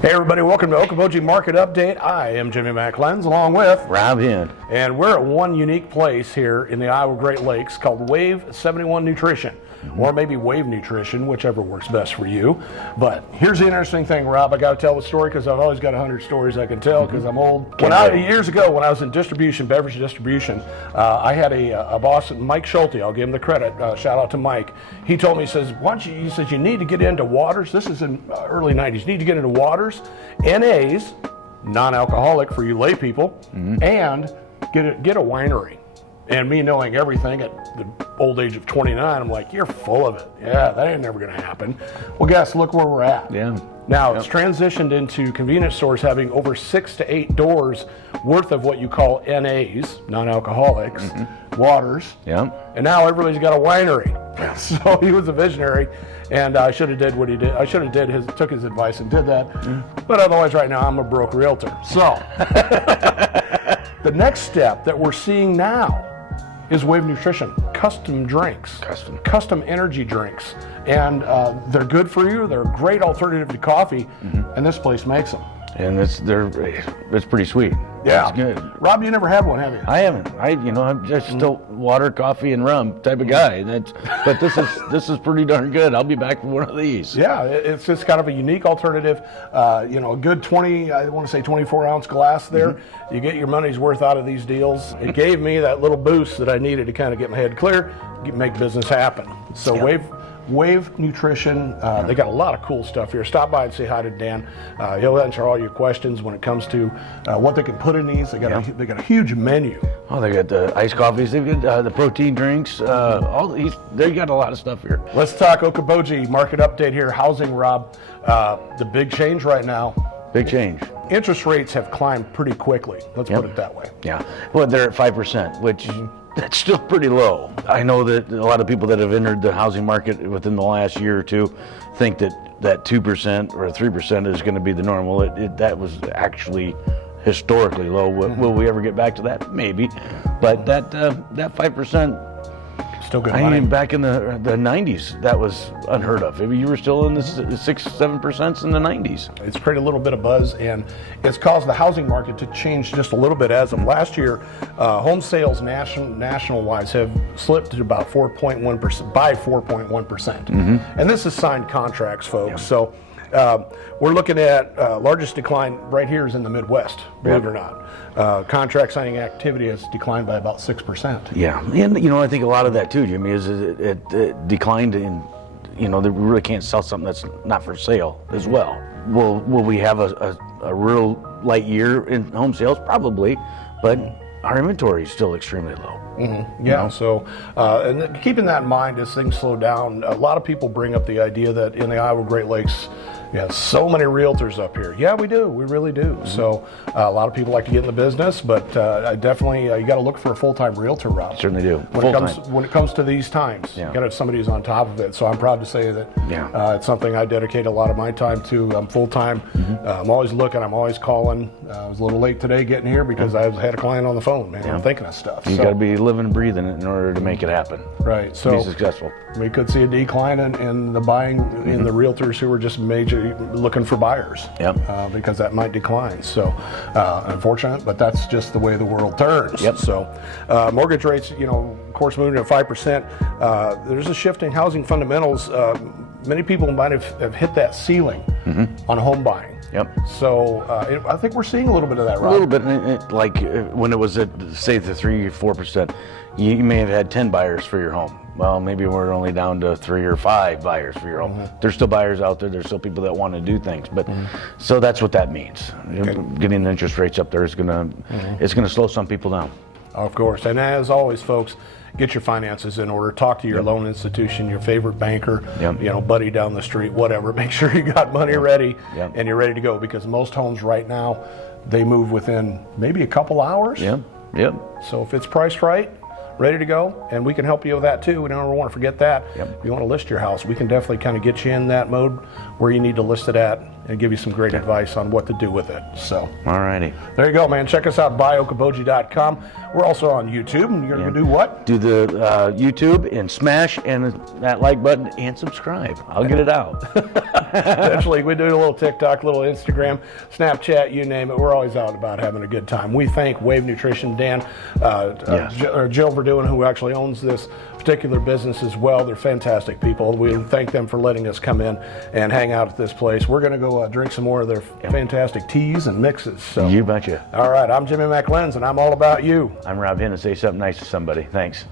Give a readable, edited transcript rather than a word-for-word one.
Hey everybody, welcome to Okoboji Market Update. I am Jimmy McLenz along with Rob Hind. And we're at one unique place here in the Iowa Great Lakes called Wave 71 Nutrition, or maybe Wave Nutrition, whichever works best for you. But here's the interesting thing, Rob. I got to tell the story because I've always got 100 stories I can tell because I'm old. Years ago, when I was in distribution, beverage distribution, I had a boss, Mike Schulte. I'll give him the credit. Shout out to Mike. He told me, he says, he says, you need to get into waters. This is in early 90s. You need to get into waters, NAs, non-alcoholic for you lay people, and get a winery. And me knowing everything at the old age of 29, I'm like, you're full of it. Yeah, that ain't never going to happen. Well, guys, look where we're at. Yeah. Now, it's transitioned into convenience stores having over 6 to 8 doors worth of what you call NAs, non-alcoholics, waters. Yeah. And now everybody's got a winery. So he was a visionary, and I should have did what he did. I should have took his advice and did that. But otherwise, right now, I'm a broke realtor. So the next step that we're seeing now is Wave Nutrition, custom drinks, custom energy drinks. And they're good for you. They're a great alternative to coffee, and this place makes them. And it's pretty sweet. Yeah. It's good. Rob, you never had one, have you? I haven't. I'm just still water, coffee, and rum type of guy. But this is pretty darn good. I'll be back for one of these. Yeah, it's just kind of a unique alternative. A good 24-ounce glass there. You get your money's worth out of these deals. It gave me that little boost that I needed to kind of get my head clear, make business happen. So Wave Nutrition, they got a lot of cool stuff here. Stop by and say hi to Dan. He'll answer all your questions when it comes to what they can put in these. They got a huge menu. Oh, they got the iced coffees. They've got the protein drinks. They got a lot of stuff here. Let's talk Okoboji Market Update here. Housing, Rob. The big change right now. Big change. Interest rates have climbed pretty quickly. Let's put it that way. Yeah. Well, they're at 5%, which that's still pretty low. I know that a lot of people that have entered the housing market within the last year or two think that 2% or 3% is going to be the normal. That was actually historically low. Will we ever get back to that? Maybe. But that 5%, still good I money. mean, back in the 90s, that was unheard of. Maybe you were still in the 6-7% in the 90s. It's created a little bit of buzz, and it's caused the housing market to change just a little bit. As of last year, home sales national-wise have slipped to about 4.1%, by 4.1%. And this is signed contracts, folks. So we're looking at largest decline right here is in the Midwest, believe it or not. Contract signing activity has declined by about 6%. Yeah, and I think a lot of that too, Jimmy, is it declined in, they really can't sell something that's not for sale as well. Will we have a real light year in home sales? Probably, but our inventory is still extremely low. Yeah, so and keeping that in mind as things slow down, a lot of people bring up the idea that in the Iowa Great Lakes, so many realtors up here. Yeah, we do. We really do. So a lot of people like to get in the business, but I definitely, you got to look for a full-time realtor, Rob. Certainly do. When it comes to these times, you got to have somebody who's on top of it. So I'm proud to say that it's something I dedicate a lot of my time to. I'm full-time. I'm always looking. I'm always calling. I was a little late today getting here because I had a client on the phone, man. I'm thinking of stuff. You got to be living and breathing in order to make it happen. Right. So be successful. We could see a decline in the buying in the realtors who are just major looking for buyers. Because that might decline. So unfortunate, but that's just the way the world turns. So mortgage rates, of course, moving to 5%. There's a shift in housing fundamentals. Many people might have hit that ceiling on home buying. So I think we're seeing a little bit of that, right? A little bit, like when it was at, say, the 3-4%, you may have had 10 buyers for your home. Well, maybe we're only down to 3 or 5 buyers for your home. There's still buyers out there. There's still people that want to do things, but so that's what that means. Getting the interest rates up there is it's gonna slow some people down. Of course, and as always, folks, get your finances in order. Talk to your loan institution, your favorite banker, buddy down the street, whatever. Make sure you got money ready and you're ready to go, because most homes right now, they move within maybe a couple hours. So if it's priced right, ready to go, and we can help you with that too. We don't ever want to forget that. If you want to list your house, we can definitely kind of get you in that mode where you need to list it at and give you some great advice on what to do with it. So, All righty. there you go, man. Check us out, buyOkoboji.com. We're also on YouTube, and you're going to do what? Do the YouTube and smash and that like button and subscribe. I'll get it out. Eventually, we do a little TikTok, little Instagram, Snapchat, you name it. We're always out about having a good time. We thank Wave Nutrition, Dan, Yes. Jill Verdun, who actually owns this particular business as well. They're fantastic people. We thank them for letting us come in and hang out at this place. We're going to go drink some more of their fantastic teas and mixes. So, You betcha. all right, I'm Jimmy McLenz, and I'm all about you. I'm Rob Hinn, and say something nice to somebody. Thanks.